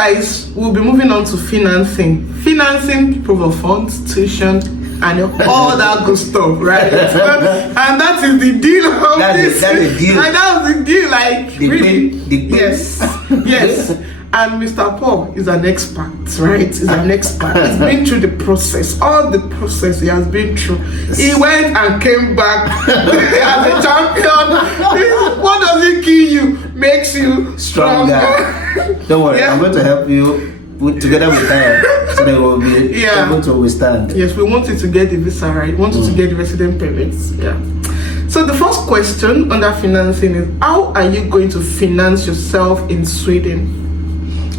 guys, we'll be moving on to financing. Financing, proof of funds, tuition, and all that good stuff, right? And that is the deal of this. That's the deal. And that was the deal, like, really. Yes. Yes. And Mr. Paul is an expert, right? He's an expert. He's been through the process, all the process he has been through. He went and came back as a champion. What does it kill you? Makes you stronger. Don't worry, I'm going to help you together with her so that we'll be able to withstand. Yes, we want you to get the visa, right? We want you to get the resident permits. Yeah. So the first question under financing is, how are you going to finance yourself in Sweden?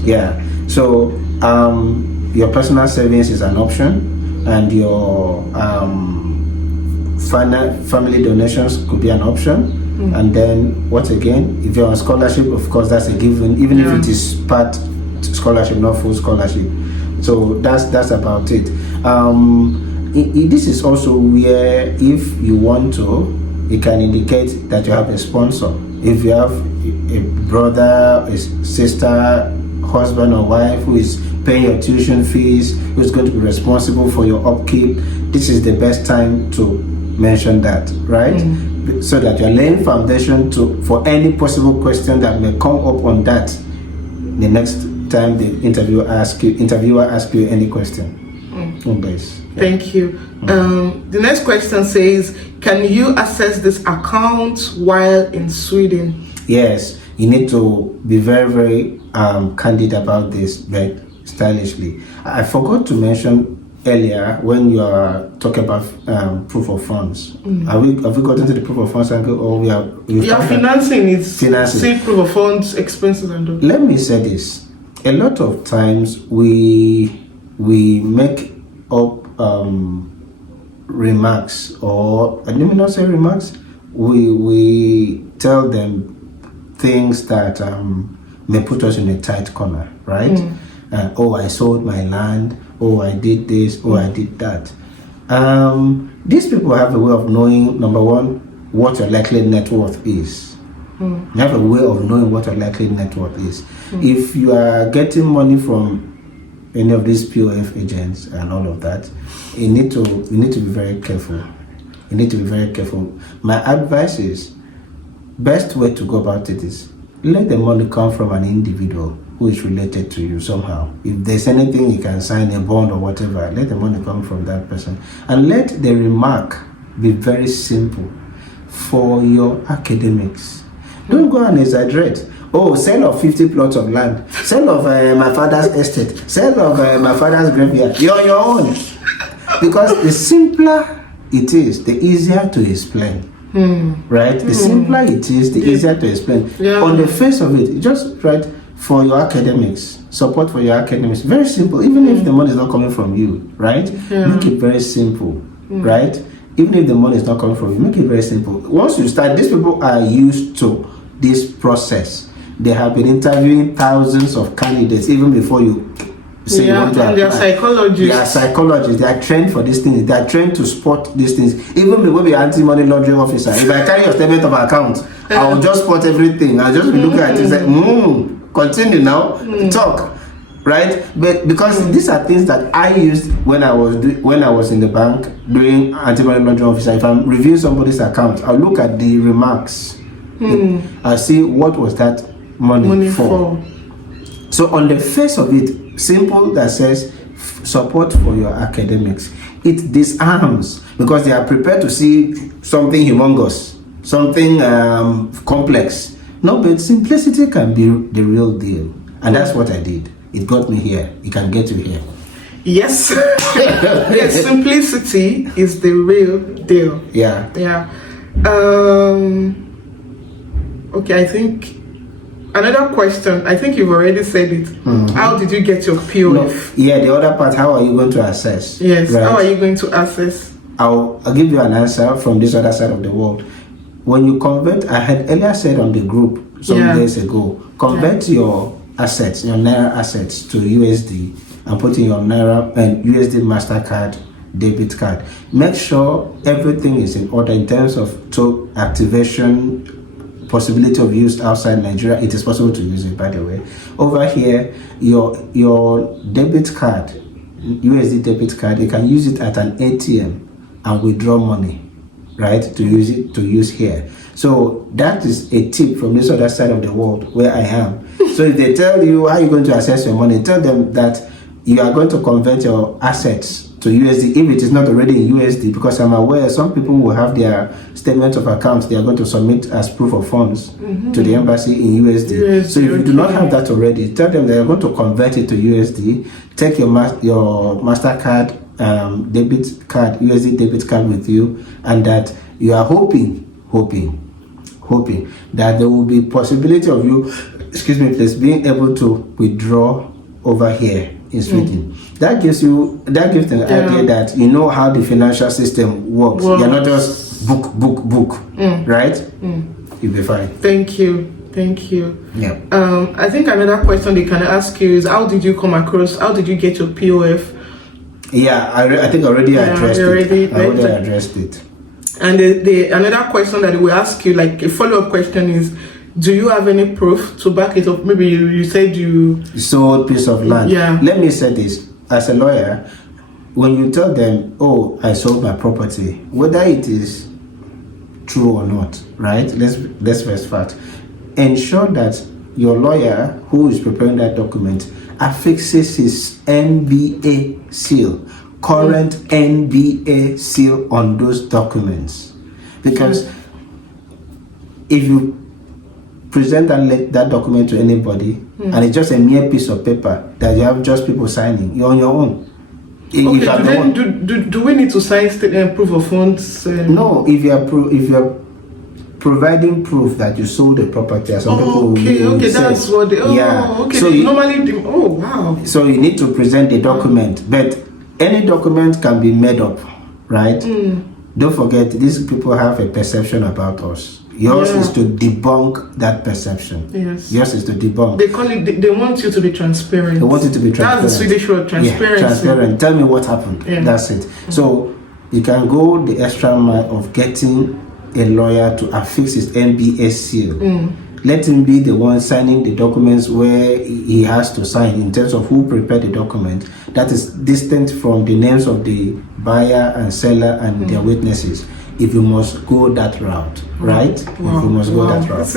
Yeah, so your personal savings is an option, and your family donations could be an option. And then what again? If you're on scholarship, of course, that's a given, even if it is part scholarship, not full scholarship. So that's about it. This is also where, if you want to, it can indicate that you have a sponsor. If you have a brother, a sister, husband or wife who is paying your tuition fees, who is going to be responsible for your upkeep, this is the best time to mention that, right? So that you're laying foundation for any possible question that may come up on that the next time the interviewer asks you any question. Thank you. The next question says, can you access this account while in Sweden? Yes, you need to be very, very candid about this, very stylishly. I forgot to mention earlier when you are talking about proof of funds. Have we gotten to the proof of funds angle, or financing is see proof of funds, expenses, and all. Let me say this: a lot of times we make up remarks, or let me not say remarks. We tell them things that may put us in a tight corner, right? Oh, I sold my land. Oh, I did this. Oh, I did that. These people have a way of knowing, number one, what your likely net worth is. You have a way of knowing what your likely net worth is. If you are getting money from any of these POF agents and all of that, you need to be very careful. You need to be very careful. My advice is, best way to go about it is, let the money come from an individual who is related to you somehow. If there's anything you can sign, a bond or whatever, let the money come from that person. And let the remark be very simple for your academics. Don't go and exaggerate. Oh, sale of 50 plots of land, sale of my father's estate, sale of my father's graveyard. You're on your own. Because the simpler it is, the easier to explain. Right? The simpler it is, the easier to explain. On the face of it, just write for your academics, support for your academics. Very simple, even if the money is not coming from you, right? Make it very simple, right? Even if the money is not coming from you, make it very simple. Once you start, these people are used to this process. They have been interviewing thousands of candidates even before you say you want to apply. They are psychologists. They are psychologists. They are trained for these things. They are trained to spot these things. Even me, will be anti-money laundering officer. If I carry your statement of account, I will just spot everything. I'll just be looking at it and say, continue now, talk, right? But because these are things that I used when I was in the bank doing anti-money laundering officer. If I'm reviewing somebody's account, I'll look at the remarks. I'll see what was that money for. So on the face of it, simple, that says support for your academics. It disarms, because they are prepared to see something humongous, something complex. No, but simplicity can be the real deal. And that's what I did. It got me here. It can get you here. Yes. Yes, simplicity is the real deal. Yeah. Okay, I think another question. I think you've already said it. How did you get your POF? No, the other part, how are you going to assess? Yes, right? How are you going to assess? I'll give you an answer from this other side of the world. When you convert, I had earlier said on the group some days ago, convert your assets, your Naira assets to USD and put in your Naira and USD MasterCard debit card. Make sure everything is in order in terms of activation, possibility of use outside Nigeria, it is possible to use it, by the way. Over here, your debit card, USD debit card, you can use it at an ATM and withdraw money, right? To use here. So that is a tip from this other side of the world where I am. So if they tell you how you're going to access your money, tell them that you are going to convert your assets to USD if it is not already in USD, because I'm aware some people will have their statement of accounts they are going to submit as proof of funds to the embassy in USD. So if you do not have that already, tell them they are going to convert it to USD. Take your MasterCard debit card, USD debit card with you, and that you are hoping that there will be possibility of you, being able to withdraw over here in Sweden. That gives them the idea that you know how the financial system works. You're not just book, right? You'll be fine. Thank you. Yeah. I think another question they can ask you is, how did you get your POF? Yeah, I think I already addressed it. I already addressed it. And another question that they will ask you, like a follow-up question, is, do you have any proof to back it up? Maybe you said you sold piece of land. Yeah. Let me say this. As a lawyer, when you tell them, oh, I sold my property, whether it is true or not, right? Let's first start. Ensure that your lawyer who is preparing that document affixes his NBA seal, current NBA seal on those documents. Because if you present that document to anybody and it's just a mere piece of paper that you have just people signing, you're on your own. Do we need to sign proof of funds? No, if you are providing proof that you sold the property, as some people will say, that's what they. So wow. So you need to present the document, but any document can be made up, right? Don't forget, these people have a perception about us. Yours is to debunk that perception. Yes. Yours is to debunk. They call it. They want you to be transparent. They want you to be transparent. That's the Swedish word, transparency. Yeah, transparent. Tell me what happened. Yeah. That's it. So you can go the extra mile of getting a lawyer to affix his MBA seal. Let him be the one signing the documents where he has to sign in terms of who prepared the document. That is distinct from the names of the buyer and seller and their witnesses. If you must go that route, right? Wow. If you must go that route.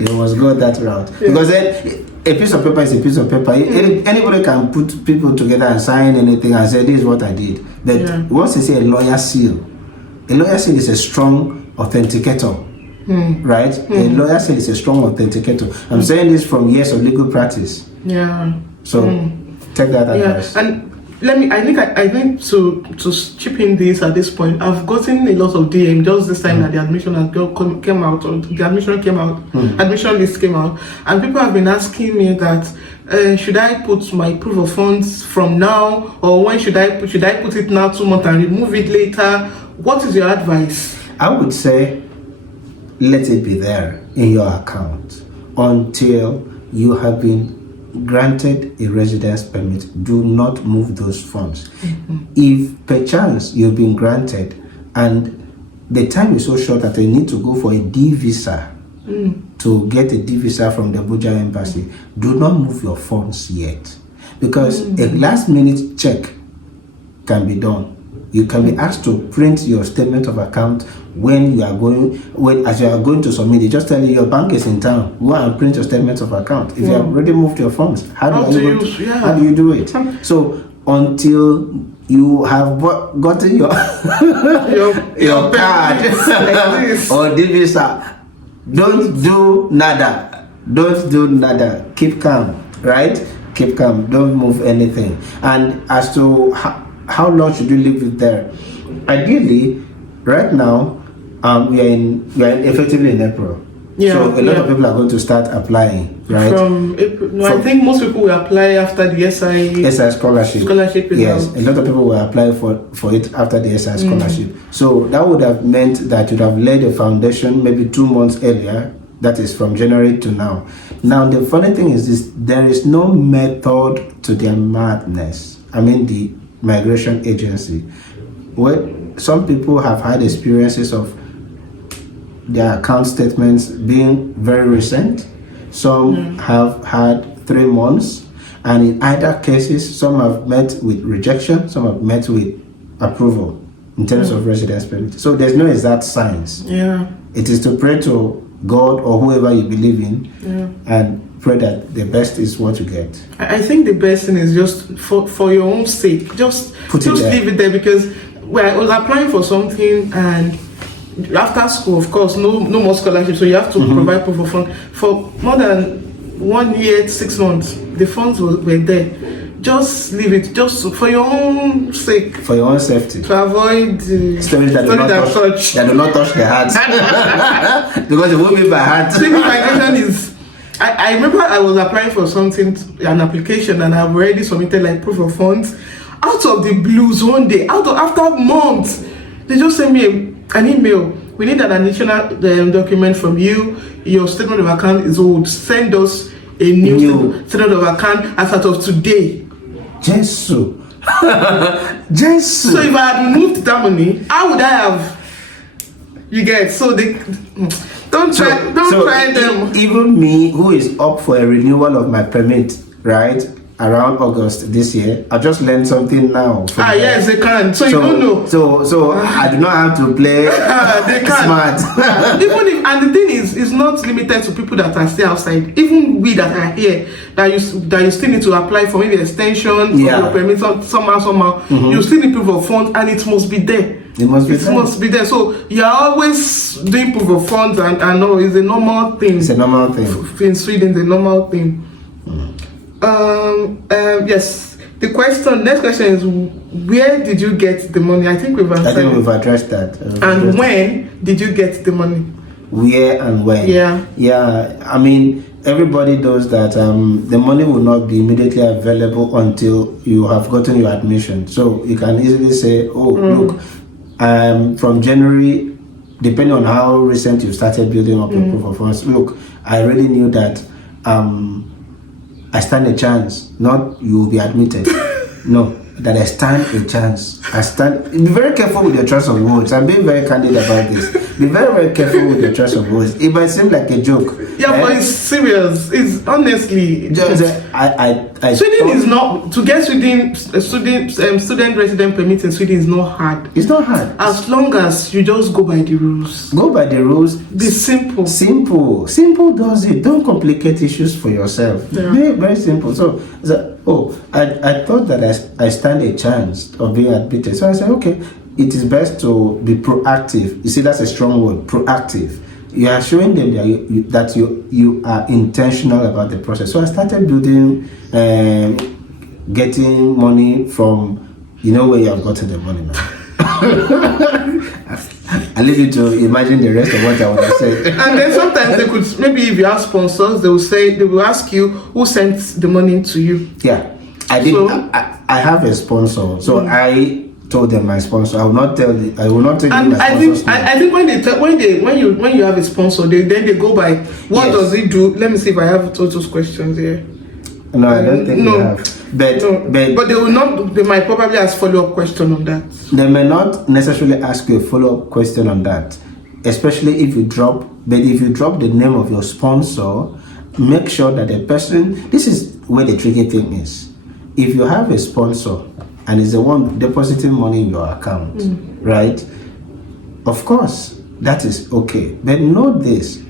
You must go that route. Yeah. Because then a piece of paper is a piece of paper. Anybody can put people together and sign anything and say, this is what I did. But once they say a lawyer seal is a strong authenticator. Right? A lawyer seal is a strong authenticator. I'm saying this from years of legal practice. Yeah. So take that advice. And I think to chip in this at this point, I've gotten a lot of DM just this time that the admission came out, or the admission list came out, and people have been asking me that should I put my proof of funds from now, or when should I put it now 2 months and remove it later? What is your advice? I would say let it be there in your account until you have been granted a residence permit. Do not move those funds. If perchance you've been granted and the time is so short that you need to go for a D visa to get a D visa from the Abuja embassy, do not move your funds yet, because a last minute check can be done. You can be asked to print your statement of account as you are going to submit it. Just tell you your bank is in town. Go and print your statement of account. If you have already moved your funds, how do you do it? So until you have gotten your your card or the visa, don't do nada. Keep calm, right? Keep calm. Don't move anything. And as to how long should you leave it there? Ideally, right now, we are effectively in April. Yeah, so a lot of people are going to start applying, right? From April. I think most people will apply after the SI scholarship. Yes, a lot of people will apply for it after the SI scholarship. So that would have meant that you'd have laid a foundation maybe 2 months earlier. That is from January to now. Now the funny thing is this: there is no method to their madness. I mean the migration agency. Well, some people have had experiences of their account statements being very recent. Some have had 3 months, and in either cases, some have met with rejection, some have met with approval in terms of residence permit. So there's no exact science. Yeah. It is to pray to God or whoever you believe in, and pray that the best is what you get. I think the best thing is just for your own sake, just leave it there, because I was applying for something, and after school, of course, no more scholarship, so you have to provide proof of funds. For more than 1 year, 6 months, the funds were there. Just leave it, just for your own sake. For your own safety. To avoid stories that do not touch the heart. Because it won't be by heart. See, my question is, I remember I was applying for something, an application, and I've already submitted like proof of funds. Out of the blues, one day, after months, they just sent me an email. We need an additional document from you. Your statement of account is old. Send us a new statement of account as of today. Jesus. So if I had removed that money, how would I have? You get, so they don't try them. Even me, who is up for a renewal of my permit, right, around August this year, I just learned something now. Yes, they can. So you don't know. So I do not have to play they can. Smart. Even if, and the thing is, it's not limited to people that are still outside. Even we that are here, that you still need to apply for maybe extension for your permit somehow. You still need proof of funds, and it must be there. It must be there. So you're always doing proof of funds, and no, it's a normal thing. It's a normal thing. In Sweden, it's a normal thing. Yes. Next question is, where did you get the money? I think we've addressed that. And when did you get the money? Where and when? Yeah. I mean, everybody knows that the money will not be immediately available until you have gotten your admission. So you can easily say, look, from January, depending on how recent you started building up your proof of funds, look, I really knew that I stand a chance, not you will be admitted. No, that I stand a chance. Be very careful with your choice of words. I'm being very candid about this. Be very, very careful with your choice of words. It might seem like a joke. Yeah, but it's serious. It's honestly. Sweden is not, to get student resident permit in Sweden is not hard. It's not hard. As long as you just go by the rules. Go by the rules. Be simple. Simple does it. Don't complicate issues for yourself. Yeah. Very, very simple. I thought that I stand a chance of being admitted. So I said, okay, it is best to be proactive. You see, that's a strong word, proactive. You are showing them that you are intentional about the process. So I started building, getting money from, where you have gotten the money now. I leave you to imagine the rest of what I would have said. And then sometimes they could, maybe if you have sponsors, they will ask you who sent the money to you. Yeah, I did. So, I have a sponsor, so I told them my sponsor. I will not tell I will not tell you my sponsor. I think when you have a sponsor, they go by what does it do. Let me see if I have those questions here. No, I don't think they have. But they will not. They might probably ask follow-up question on that. They may not necessarily ask you a follow-up question on that, especially if you drop. But if you drop the name of your sponsor, make sure that the person. This is where the tricky thing is. If you have a sponsor and is the one depositing money in your account, right? Of course, that is okay. But note this: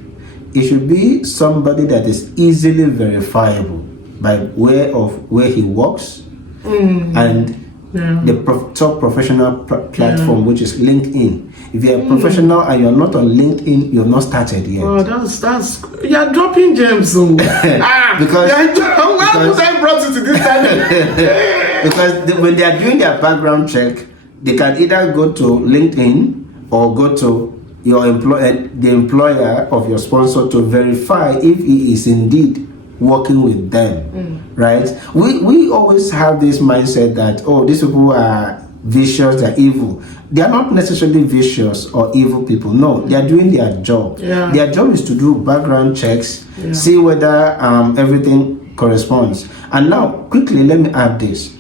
it should be somebody that is easily verifiable by way of where he works and the top professional platform, which is LinkedIn. If you're a professional and you're not on LinkedIn, you're not started yet. Oh, that's you're dropping gems, though. Because why would I brought you to this time? Because when they are doing their background check, they can either go to LinkedIn or go to your the employer of your sponsor to verify if he is indeed working with them, right? We always have this mindset that, these people are vicious, they're evil. They are not necessarily vicious or evil people. No, they are doing their job. Yeah. Their job is to do background checks, see whether everything corresponds. And now, quickly, let me add this.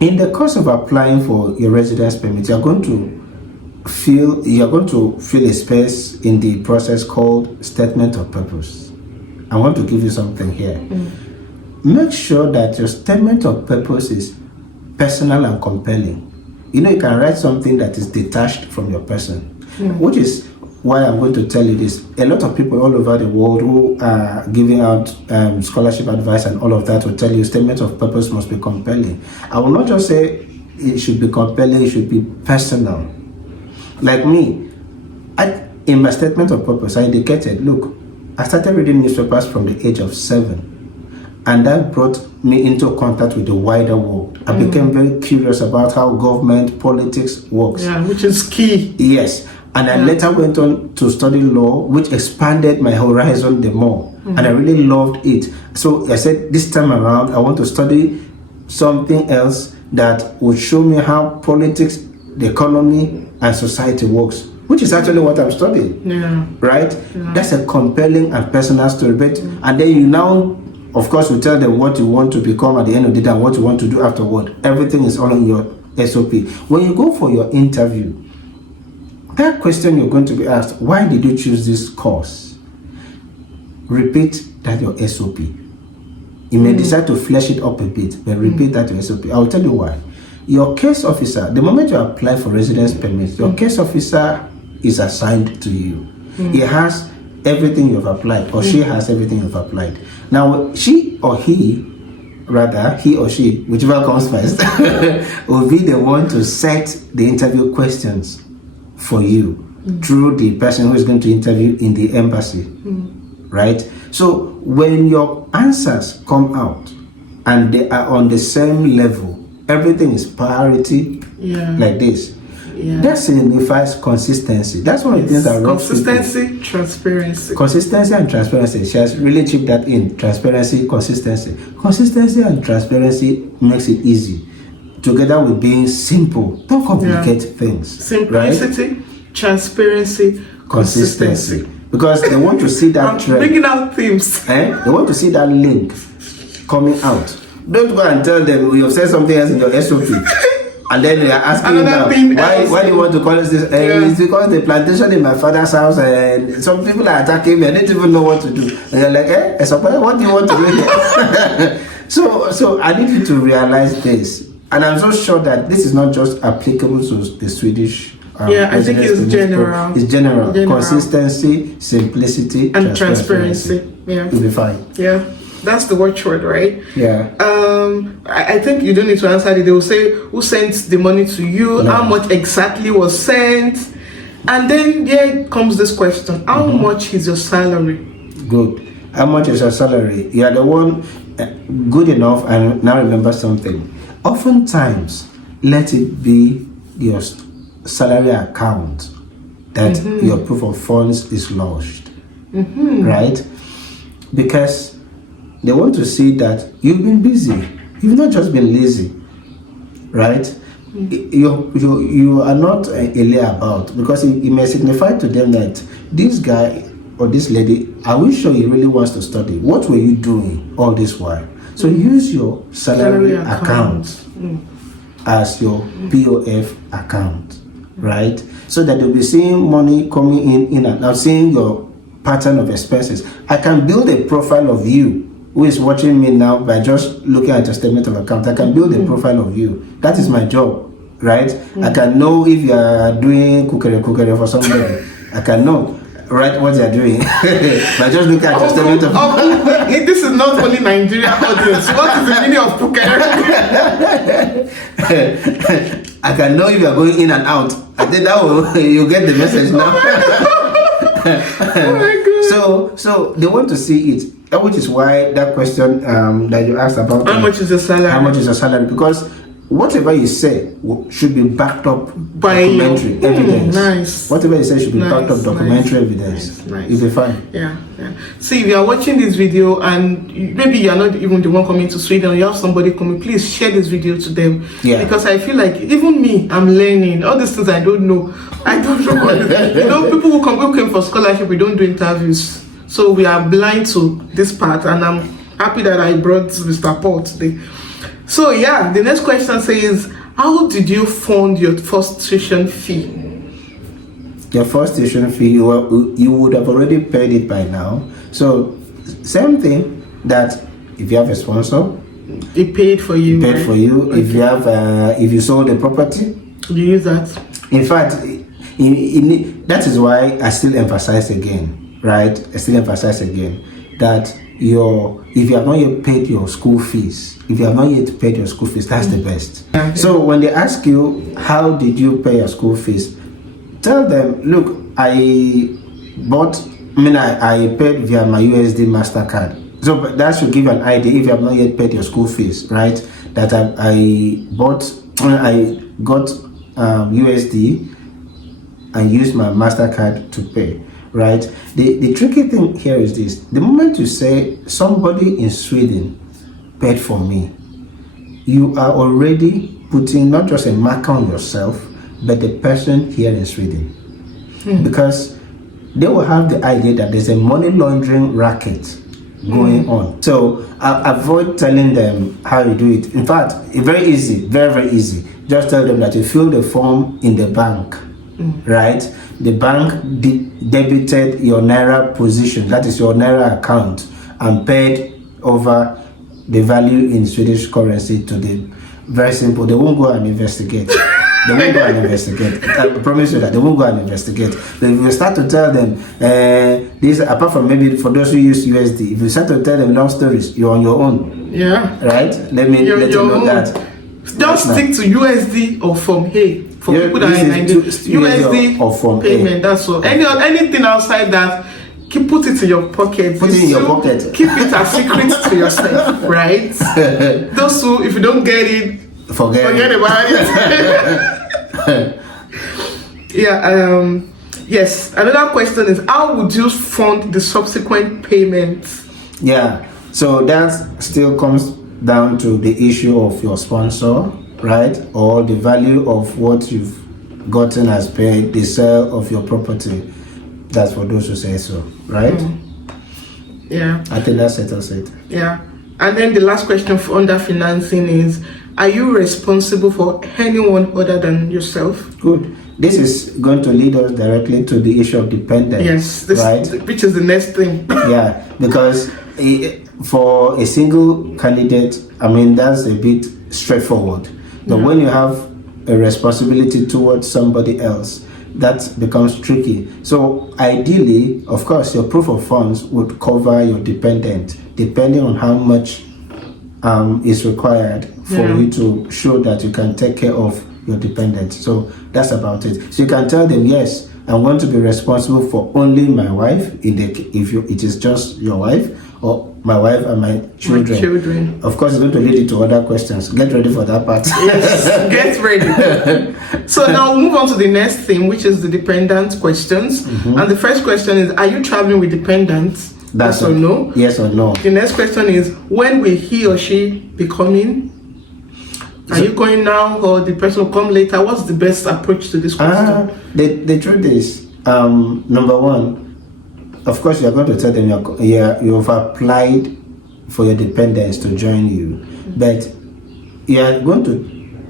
In the course of applying for your residence permit, you're going to you're going to fill a space in the process called statement of purpose. I want to give you something here. Make sure that your statement of purpose is personal and compelling. You can write something that is detached from your person, which is why I'm going to tell you this. A lot of people all over the world who are giving out scholarship advice and all of that will tell you statement of purpose must be compelling. I will not just say it should be compelling, it should be personal. Like me, in my statement of purpose, I indicated, look, I started reading newspapers from the age of 7. And that brought me into contact with the wider world. I became very curious about how government, politics works. Yeah, which is key. Yes. And I later went on to study law, which expanded my horizon the more. And I really loved it. So I said, this time around, I want to study something else that would show me how politics, the economy, and society works, which is actually what I'm studying. Yeah. Right? Yeah. That's a compelling and personal story. But, and then you now, of course, you tell them what you want to become at the end of the day and what you want to do afterward. Everything is all in your SOP. When you go for your interview, that question you're going to be asked, why did you choose this course? Repeat that your SOP. You may decide to flesh it up a bit, but repeat that your SOP. I'll tell you why. Your case officer, the moment you apply for residence permit, your case officer is assigned to you. He has everything you've applied, or she has everything you've applied. Now, he or she, whichever comes first, will be the one to set the interview questions for you through the person who is going to interview in the embassy, right? So when your answers come out and they are on the same level, everything is priority, like this. That signifies consistency. That's one of the things that consistency, transparency. Consistency and transparency. She has really chipped that in. Transparency, consistency. Consistency and transparency makes it easy. Together with being simple. Don't complicate things. Simplicity, right? Transparency, consistency. Because they want to see that trend. Bringing out themes. They want to see that link coming out. Don't go and tell them you have said something else in your SOP. And then they are asking you now, why do you want to call us this? It's because the plantation in my father's house, and some people are attacking me. I don't even know what to do. And you're like, what do you want to do here? So I need you to realize this. And I'm so sure that this is not just applicable to the Swedish. I think it's general. It's general. Consistency, simplicity, and transparency. Yeah. You'll be fine. Yeah. That's the watchword, right? Yeah. I think you don't need to answer it. They will say who sent the money to you, how much exactly was sent, and then here comes this question: how much is your salary? Good. How much is your salary? You are the one good enough. And now remember something. Oftentimes, let it be your salary account that your proof of funds is lodged, right? Because they want to see that you've been busy. You've not just been lazy, right? You are not a layabout, because it may signify to them that this guy or this lady, are we sure he really wants to study? What were you doing all this while? So use your salary account as your POF account, right? So that they'll be seeing money coming in and out, seeing your pattern of expenses. I can build a profile of you who is watching me now by just looking at your statement of account. I can build a profile of you. That is my job, right? I can know if you are doing cookery for somebody. I can know, right, what you are doing by just looking at your statement of account. This is not only Nigerian audience. What is the meaning of cookery? I can know if you are going in and out. I think that will you get the message now. Oh my God. So they want to see it. Which is why that question that you asked about how much is your salary? How much is your salary? Because whatever you say should be backed up by documentary evidence. Nice. Whatever you say should be backed up documentary evidence. Nice. You'll be fine. Yeah. See, if you are watching this video and maybe you are not even the one coming to Sweden, you have somebody coming, please share this video to them. Yeah. Because I feel like even me, I'm learning all these things I don't know. People who came for scholarship, we don't do interviews. So we are blind to this part, and I'm happy that I brought Mr. Paul today. So the next question says, how did you fund your first tuition fee? your first tuition fee, you would have already paid it by now. So same thing that if you have a sponsor, it paid for you. Paid for you. Okay. If you have, if you sold the property, you use that. In fact, that is why I still emphasize again, right? I still emphasize again that if you have not yet paid your school fees, that's the best. Okay. So when they ask you how did you pay your school fees, tell them, look, I paid via my USD MasterCard. So that should give you an idea if you have not yet paid your school fees, right? That I got USD and used my MasterCard to pay, right? The tricky thing here is this: the moment you say somebody in Sweden paid for me, you are already putting not just a mark on yourself, but the person here in Sweden, because they will have the idea that there's a money laundering racket going on. So avoid telling them how you do it. In fact, it's very easy, very, very easy. Just tell them that you fill the form in the bank, right? The bank debited your Naira position, that is your Naira account, and paid over the value in Swedish currency to them. Very simple. They won't go and investigate. They won't go and investigate. I promise you that they won't go and investigate. But if you start to tell them this, apart from maybe for those who use USD, if you start to tell them long stories, you're on your own. Yeah. Right? Let you know that. Just stick to USD or from here. For people that are in Nigeria, USD or from payment. That's all. Anything outside that, put it in your pocket. Put it in your pocket. Keep it a secret to yourself, right? Those who, if you don't get it, forget about it. Yeah. Yes. Another question is, how would you fund the subsequent payments? Yeah. So that still comes down to the issue of your sponsor, right? Or the value of what you've gotten as paid, the sale of your property. That's for those who say so, right? Yeah. I think that settles it. Yeah. And then the last question under financing is, are you responsible for anyone other than yourself? Good. This is going to lead us directly to the issue of dependence. Yes, right? Which is the next thing. Yeah, because for a single candidate, that's a bit straightforward. But when you have a responsibility towards somebody else, that becomes tricky. So ideally, of course, your proof of funds would cover your dependent, depending on how much is required for you to show that you can take care of your dependent. So that's about it. So you can tell them, yes, I'm going to be responsible for only my wife, if it is just your wife, or my wife and my children. Of course, it's going to lead you to other questions. Get ready for that part. Yes, get ready. So now we'll move on to the next thing, which is the dependent questions. And the first question is, are you traveling with dependents? Yes or no? Yes or no. The next question is, when will he or she be coming? Are you going now, or the person will come later? What's the best approach to this question? The truth is, number one, of course, you're going to tell them you've applied for your dependents to join you, but you're going to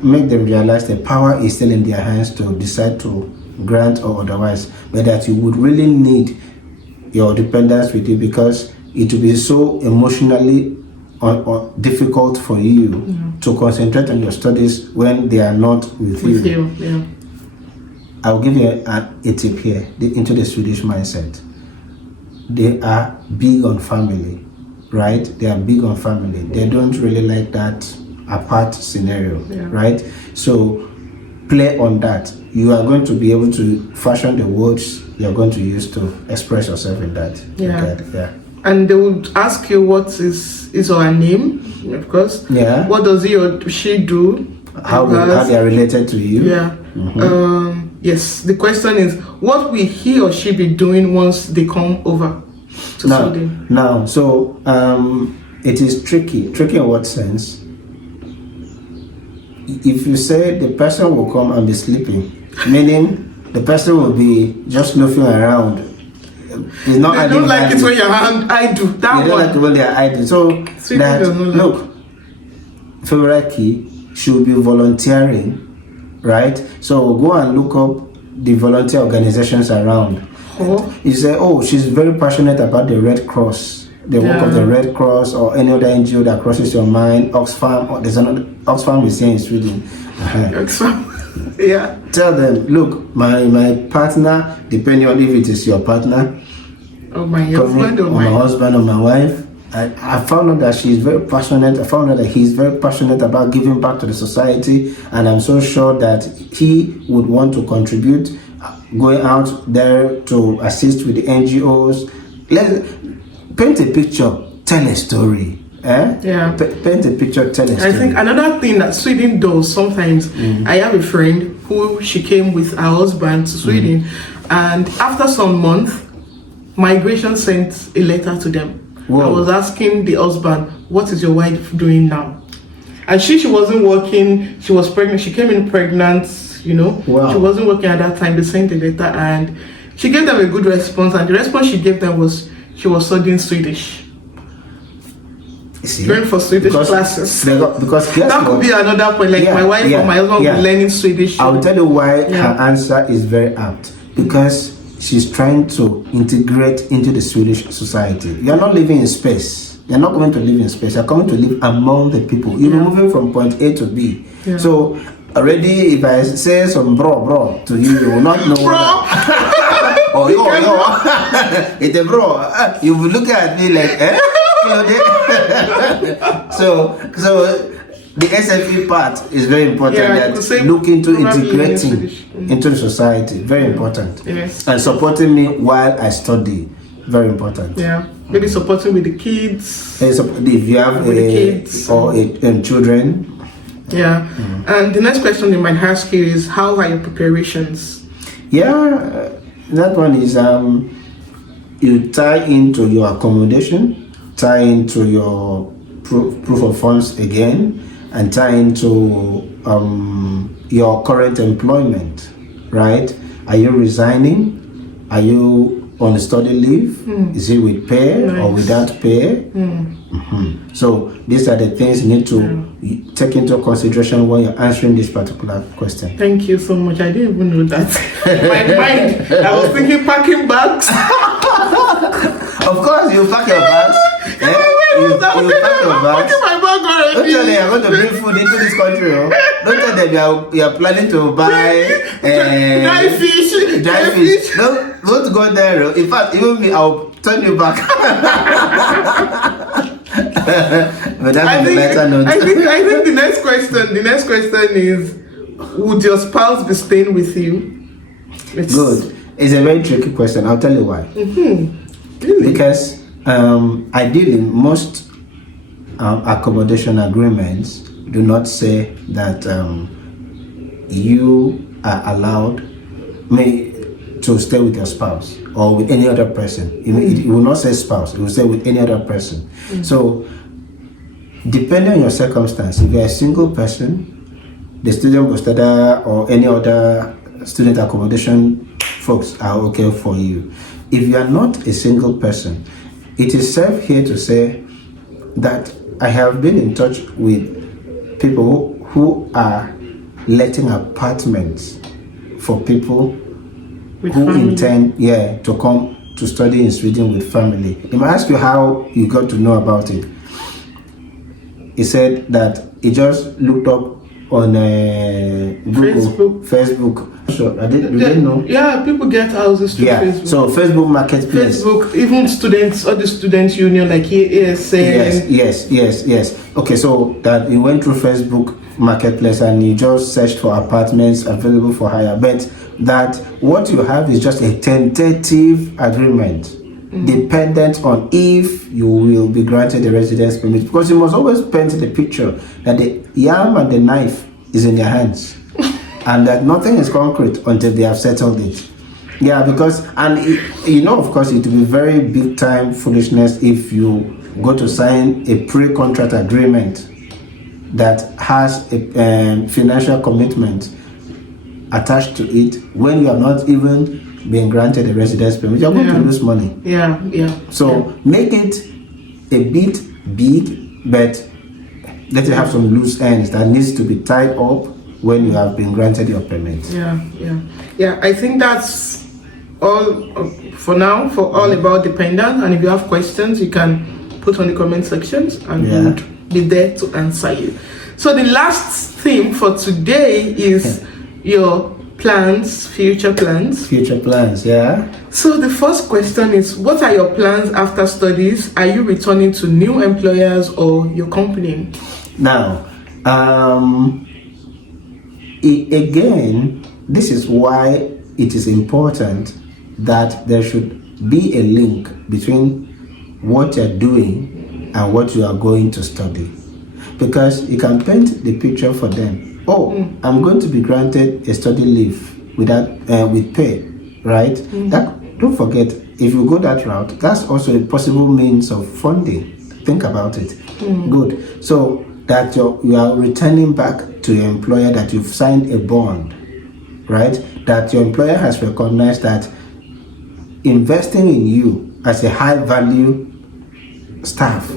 make them realize the power is still in their hands to decide to grant or otherwise, but that you would really need your dependents with you, because it will be so emotionally difficult for you to concentrate on your studies when they are not with you. Yeah. I'll give you a tip here into the Swedish mindset. They are big on family, right? They are big on family. They don't really like that apart scenario, right? So play on that. You are going to be able to fashion the words you're going to use to express yourself in that. Yeah. And they would ask you what is her name, of course. Yeah. What does he or she do? How they are related to you. Yeah. Yes. The question is, what will he or she be doing once they come over to Sweden? Now, so it is tricky. Tricky in what sense? If you say the person will come and be sleeping, meaning the person will be just loafing around. It's not. They don't like it when you're idle. They don't like it when they are idle. So look, favorite key should be volunteering, right? So go and look up the volunteer organizations around. Oh. You say, oh, she's very passionate about the Red Cross, the work of the Red Cross, or any other NGO that crosses your mind. Oxfam, or there's another Oxfam is here in Sweden. Oxfam. Yeah. Tell them, look, my partner, depending on if it is your partner, or my husband, or my husband, or my wife. I found out that she's very passionate. I found out that he's very passionate about giving back to the society, and I'm so sure that he would want to contribute, going out there to assist with the NGOs. Let's paint a picture, tell a story. Yeah. Paint a picture, tell a story. I think another thing that Sweden does sometimes, I have a friend who she came with her husband to Sweden, and after some month, migration sent a letter to them. Whoa. I was asking the husband, what is your wife doing now? And she wasn't working, she was pregnant, she came in pregnant, you know. Wow. She wasn't working at that time. They sent a letter and she gave them a good response, and the response she gave them was she was studying Swedish. Going for Swedish classes. Because that could be another point, like my wife or my husband will be learning Swedish. I will tell you why her answer is very apt. Because she's trying to integrate into the Swedish society. You're not living in space. You're not going to live in space. You're going to live among the people. You're moving from point A to B. Yeah. So already, if I say some bro to you, you will not know. Bro. Oh, yo, it's a bro. You will look at me like, eh? so the SFE part is very important. That look into integrating into the society. Very important. Yes. And supporting me while I study. Very important. Yeah. Maybe supporting with the kids. If you have kids or children. Yeah. And the next question they might ask you is, how are your preparations? Yeah, that one is you tie into your accommodation, tie into your proof of funds again, and tie into your current employment, right? Are you resigning? Are you on study leave? Is it with pay or without pay? So these are the things you need to take into consideration when you're answering this particular question. Thank you so much. I didn't even know that. My mind, I was thinking packing bags. Of course, you pack your bags. You pack your bags. My bag already. Don't tell them you're going to bring food into this country. Don't tell them you're planning to buy dry fish. Don't go there. In fact, even me, I'll turn you back. But that's the better note. I think the next question is, would your spouse be staying with you? Good. It's a very tricky question. I'll tell you why. Really? Because ideally, most accommodation agreements do not say that you are allowed to stay with your spouse or with any other person. It will not say spouse, it will say with any other person. So, depending on your circumstance, if you're a single person, the student hostel or any other student accommodation folks are okay for you. If you are not a single person, it is safe here to say that I have been in touch with people who are letting apartments for people with who family. intend to come to study in Sweden with family. If I ask you how you got to know about it, he said that he just looked up on Google, Facebook. So I didn't know. Yeah, people get houses through Facebook. So Facebook Marketplace. Facebook, even students, all the students union like ASN. Yes. Okay, so that he went through Facebook Marketplace and he just searched for apartments available for hire. But that what you have is just a tentative agreement, dependent on if you will be granted a residence permit. Because you must always paint the picture that the yam and the knife is in your hands. And that nothing is concrete until they have settled it. Yeah, because, of course, it will be very big time foolishness if you go to sign a pre-contract agreement that has a financial commitment attached to it when you have not even been granted a residence permit. You're going to lose money. Yeah. So make it a bit big, but let it have some loose ends that needs to be tied up when you have been granted your permit. Yeah. I think that's all for now for all about dependent. And if you have questions, you can put on the comment sections, and we'll be there to answer you. So the last theme for today is your plans, future plans. Future plans, yeah. So the first question is, what are your plans after studies? Are you returning to new employers or your company? Now, again, this is why it is important that there should be a link between what you're doing and what you are going to study. Because you can paint the picture for them. I'm going to be granted a study leave with pay, right? That, don't forget, if you go that route, that's also a possible means of funding. Think about it. Good. So that you are returning back to your employer, that you've signed a bond, right? That your employer has recognized that investing in you as a high value staff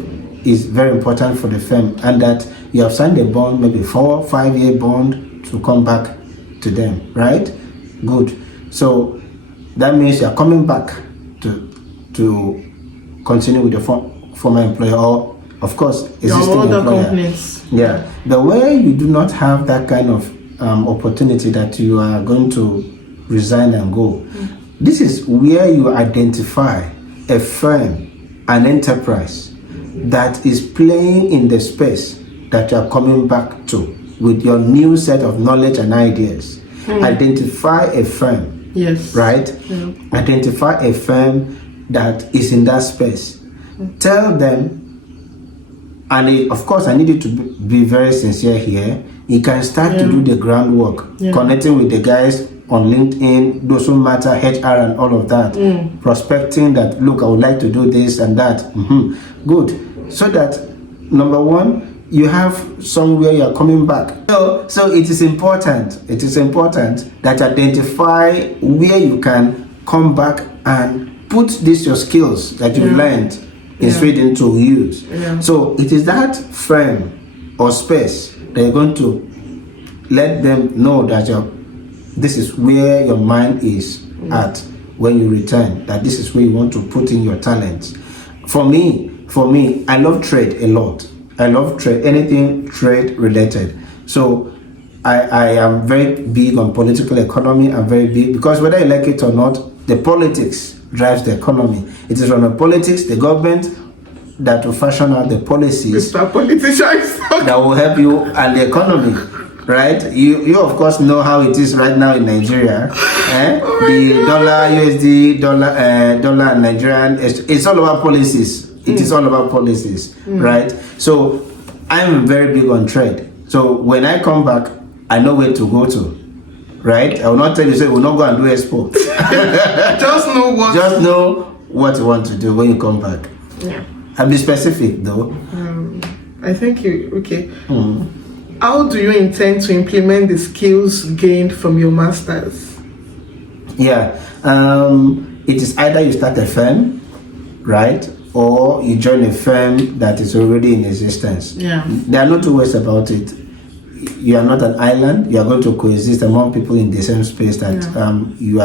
is very important for the firm, and that you have signed a bond, maybe 4-5 year bond, to come back to them, right? Good. So that means you're coming back to continue with your former employer, or of course existing other employer. Companies. Yeah. The way you do not have that kind of opportunity that you are going to resign and go, this is where you identify a firm, an enterprise that is playing in the space that you are coming back to with your new set of knowledge and ideas. Identify a firm, right? Identify a firm that is in that space. Tell them, and of course I need you to be very sincere here. You can start to do the groundwork, connecting with the guys on LinkedIn, those who matter, HR and all of that, prospecting that, look, I would like to do this and that. Good. So that, number one, you have somewhere you're coming back. So it is important that you identify where you can come back and put these your skills that you've learned in Sweden to use. So it is that firm or space that you're going to let them know that this is where your mind is at when you return, that this is where you want to put in your talents. For me, I love trade a lot. I love trade, anything trade related. So I am very big on political economy. I'm very big because whether you like it or not, the politics drives the economy. It is from the politics, the government, that will fashion out the policies Mr. Politicians that will help you and the economy. Right? You of course know how it is right now in Nigeria. The dollar, USD, dollar and Nigerian, it's all about policies. It is all about policies, right? So I'm very big on trade. So when I come back, I know where to go to, right? I will not tell you, say, we'll not go and do expo. Just know what you want to do when you come back. I'll be specific though. I think How do you intend to implement the skills gained from your masters? It is either you start a firm, right? Or you join a firm that is already in existence. There are no two ways about it. You are not an island. You are going to coexist among people in the same space that you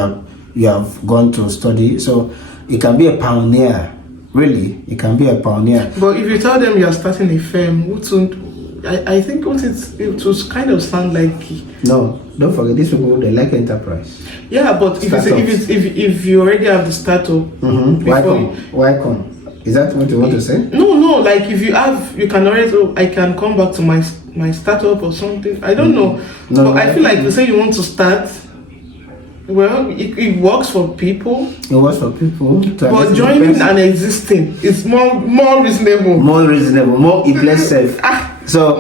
have gone to study. So it can be a pioneer. Really, it can be a pioneer. But if you tell them you are starting a firm, I think it was kind of sound like. No, don't forget, these people, they like enterprise. Yeah, but if you already have the startup, why come? Is that what you want to say? No. Like if you have, you can already. I can come back to my startup or something. I don't know. But I feel like you say you want to start. Well, it works for people. It works for people. But joining an existing is more reasonable. More less safe. So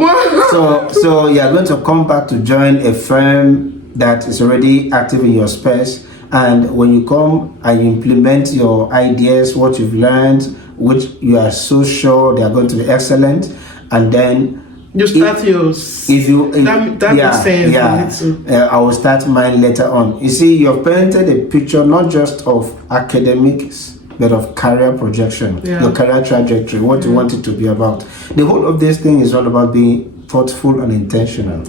you are going to come back to join a firm that is already active in your space, and when you come and you implement your ideas, what you've learned, which you are so sure they are going to be excellent, and then you start yours. That makes sense. I will start mine later on. You see, you've painted a picture not just of academics, but of career projection, your career trajectory, what you want it to be about. The whole of this thing is all about being thoughtful and intentional,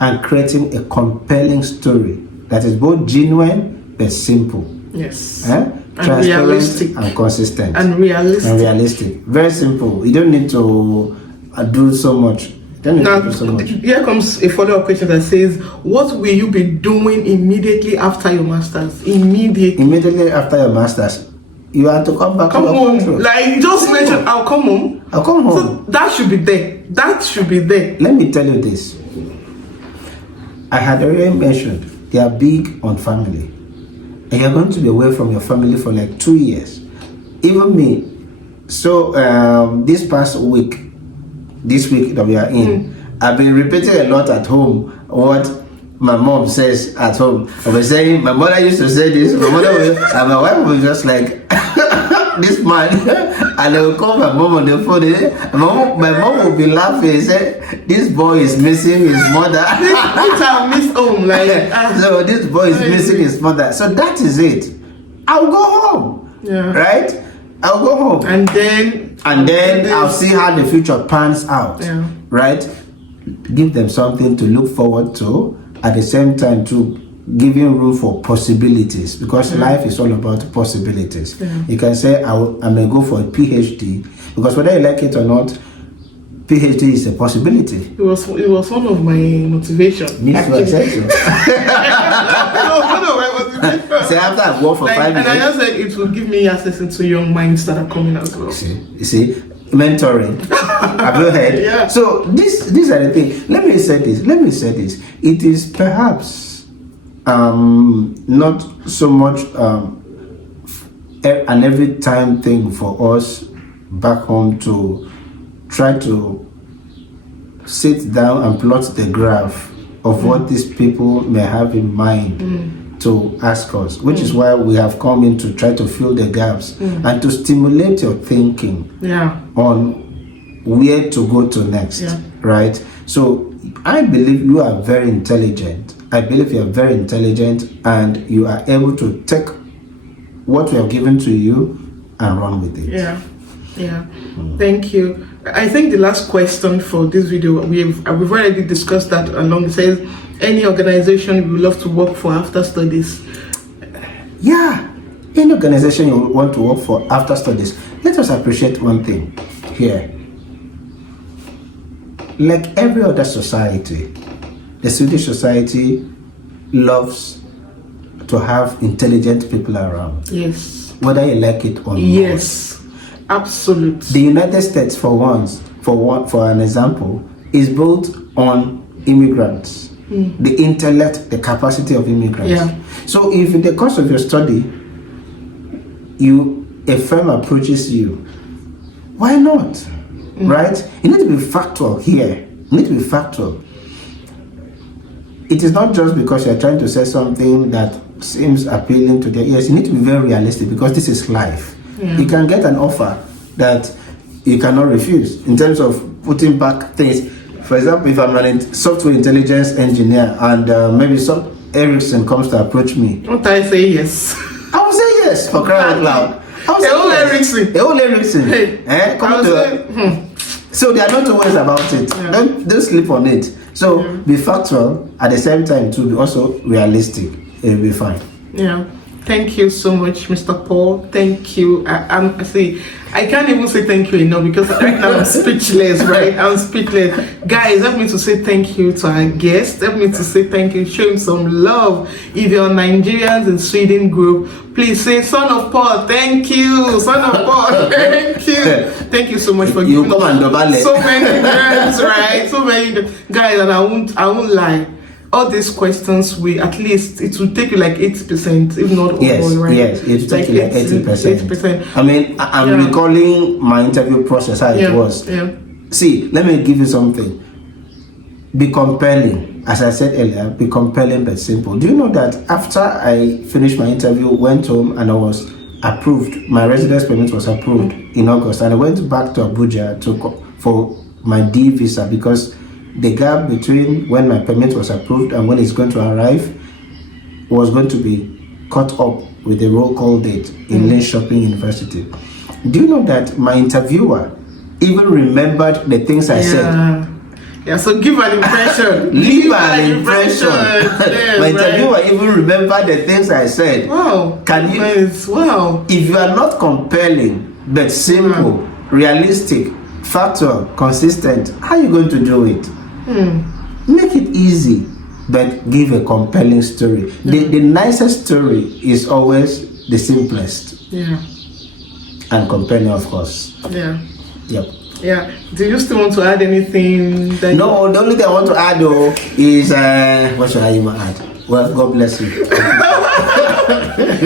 and creating a compelling story that is both genuine but simple. Yes. Transparent realistic. and consistent. And realistic. Very simple. You don't need to do so much. Now, here comes a follow-up question that says, what will you be doing immediately after your master's? Immediately after your master's, you have to come back to your home. country. Like you just mentioned, I'll come home. So that should be there. Let me tell you this. I had already mentioned they are big on family. And you're going to be away from your family for like 2 years. Even me. So this week that we are in, I've been repeating a lot at home what my mom says at home. I was saying, my mother used to say this, and my wife was just like, this man, and I will call my mom on the phone. My mom will be laughing, say, this boy is missing his mother. I miss home, so this boy is missing his mother. So that is it. I'll go home. Yeah. Right? I'll go home. And then I'll see how the future pans out. Yeah. Right? Give them something to look forward to, at the same time to giving room for possibilities, because life is all about possibilities. You can say I may go for a PhD, because whether you like it or not, PhD is a possibility. It was one of my motivation. I said so. One of my motivation. So after I've worked for 5 years, and I just said it will give me access into young minds that are coming as well. You see, mentoring. Have you heard? Yeah. So these are the things. Let me say this. It is perhaps not so much an every time thing for us back home to try to sit down and plot the graph of what these people may have in mind to ask us, which is why we have come in to try to fill the gaps and to stimulate your thinking on where to go to next, right? So I believe you are very intelligent. And you are able to take what we have given to you and run with it. Yeah. Thank you. I think the last question for this video, we've already discussed that along. It says, any organization you would love to work for after studies? Yeah, any organization you want to work for after studies. Let us appreciate one thing here. Like every other society, the Swedish society loves to have intelligent people around. Yes. Whether you like it or not. Yes, absolutely. The United States, for an example, is built on immigrants. The intellect, the capacity of immigrants. Yeah. So if in the course of your study, a firm approaches you, why not? Right? You need to be factual here. It is not just because you're trying to say something that seems appealing to their ears. You need to be very realistic, because this is life. You can get an offer that you cannot refuse in terms of putting back things. For example, if I'm a software intelligence engineer and maybe some Ericsson comes to approach me, won't I say yes? I will say yes, for crying out loud. The whole Ericsson. So they are not always about it. Don't sleep on it. So be factual at the same time to be also realistic. It'll be fine. Yeah. Thank you so much, Mr. Paul. Thank you. I can't even say thank you enough, because right now I'm speechless, right? I'm speechless. Guys, help me to say thank you to our guest. Help me to say thank you. Show him some love. If you're Nigerians in Sweden group, please say, Son of Paul, thank you. Son of Paul, thank you. Thank you so much for giving us so many words, right? So many guys, and I won't lie. All these questions, it will take you like 80%, if not all, right? Yes, it will take you like 80%. I mean, I'm recalling my interview process, how it was. See, let me give you something. Be compelling. As I said earlier, be compelling but simple. Do you know that after I finished my interview, went home and I was approved, my residence permit was approved in August, and I went back to Abuja for my D visa, because the gap between when my permit was approved and when it's going to arrive was going to be cut up with a roll call date in Lynn Shopping University. Do you know that my interviewer even remembered the things I said? Yeah, so give an impression. Leave an impression. Yes, My right. interviewer even remember the things I said. Wow. Can you? Nice. Wow. If you are not compelling, but simple, realistic, factual, consistent, how are you going to do it? Make it easy, but give a compelling story. The nicest story is always the simplest. Yeah. And compelling, of course. Yeah. Yep. Yeah. Do you still want to add anything? That No, the only thing I want to add though is what should I even add? Well, God bless you.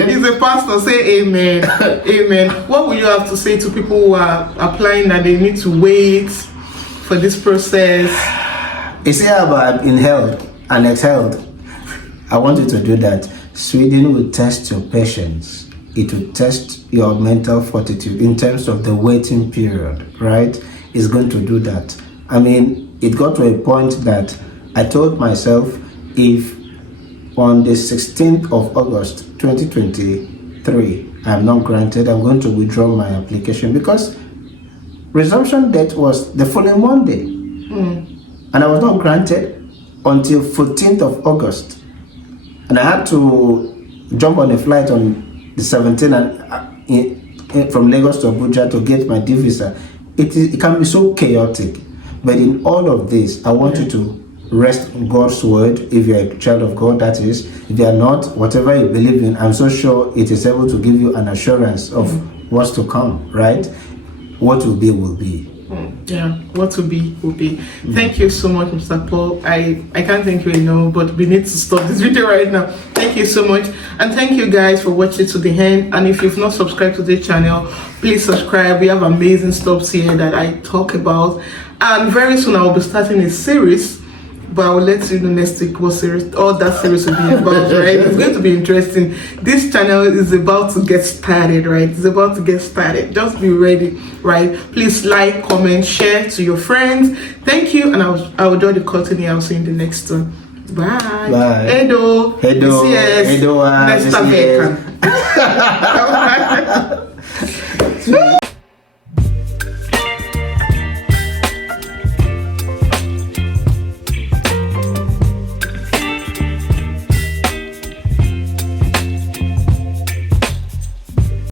He's a pastor. Say amen. Amen. What would you have to say to people who are applying that they need to wait for this process? It's here about inhaled and exhaled. I want you to do that. Sweden will test your patience. It will test your mental fortitude in terms of the waiting period, right? It's going to do that. I mean, it got to a point that I told myself, if on the 16th of August 2023 I'm not granted, I'm going to withdraw my application, because resumption date was the following Monday. And I was not granted until 14th of August. And I had to jump on a flight on the 17th and from Lagos to Abuja to get my D visa. It can be so chaotic. But in all of this, I want you to rest on God's word. If you're a child of God, that is. If you are not, whatever you believe in, I'm so sure it is able to give you an assurance of what's to come, right? What will be, will be. Yeah, what will be, will be. Thank you so much, Mr. Paul. I can't thank you enough, but we need to stop this video right now. Thank you so much. And thank you guys for watching to the end. And if you've not subscribed to this channel, please subscribe. We have amazing stuff here that I talk about. And very soon I will be starting a series, but I will let you know next week what series, all that series will be about, right? It's going to be interesting. This channel is about to get started, right? It's about to get started. Just be ready, right? Please like, comment, share to your friends. Thank you, and I will draw the curtain here. I'll see you in the next one. Bye. Bye. Edo. Edo. Yes. Edo. Next time.